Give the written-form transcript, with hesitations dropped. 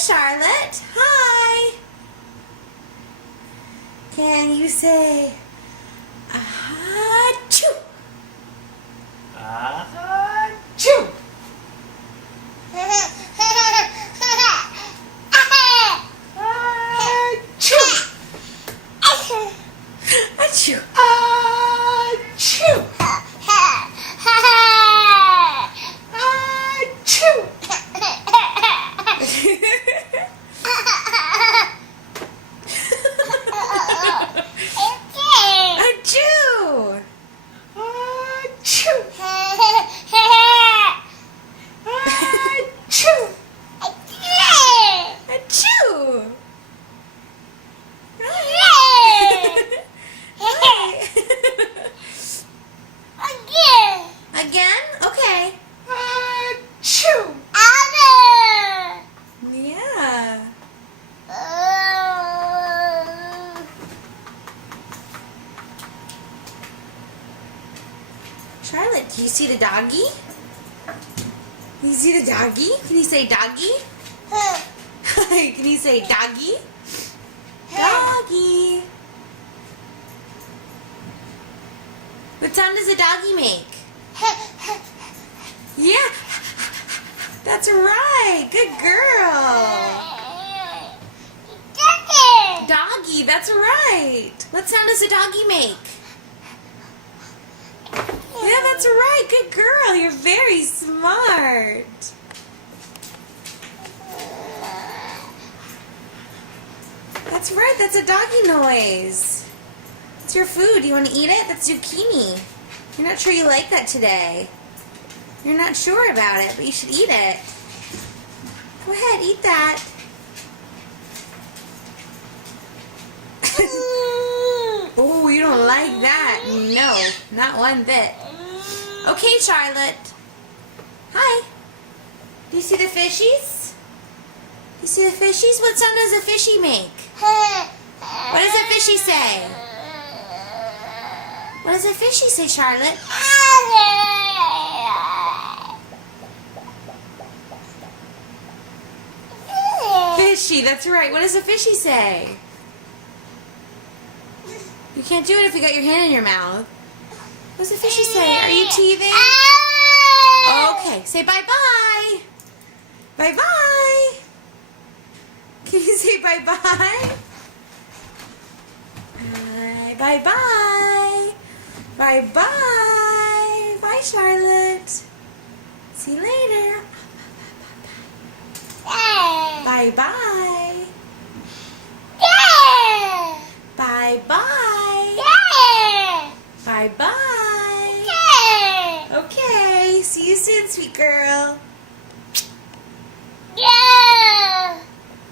Charlotte. Hi. Can you say achoo? Achoo! Achoo. Achoo! Achoo. Achoo! Achoo. Again? Okay. Achoo! Yeah. Charlotte, do you see the doggy? You see the doggy? Can you say doggy? Can you say doggy? Doggy. What sound does a doggy make? Yeah. That's right. Good girl. Doggy, that's right. What sound does a doggy make? Yeah, that's right. Good girl. You're very smart. That's right. That's a doggy noise. It's your food. Do you want to eat it? That's zucchini. You're not sure you like that today. You're not sure about it, but you should eat it. Go ahead, eat that. Oh, you don't like that. No, not one bit. Okay, Charlotte. Hi. Do you see the fishies? You see the fishies? What sound does a fishy make? What does a fishy say? What does a fishy say, Charlotte? Fishy, that's right. What does a fishy say? You can't do it if you got your hand in your mouth. What does a fishy say? Are you teething? Okay, say bye-bye. Bye-bye. Can you say bye-bye? Bye-bye. Bye-bye. Bye, Charlotte. See you later. Bye-bye. Bye-bye. Bye-bye. Okay. See you soon, sweet girl. Yeah.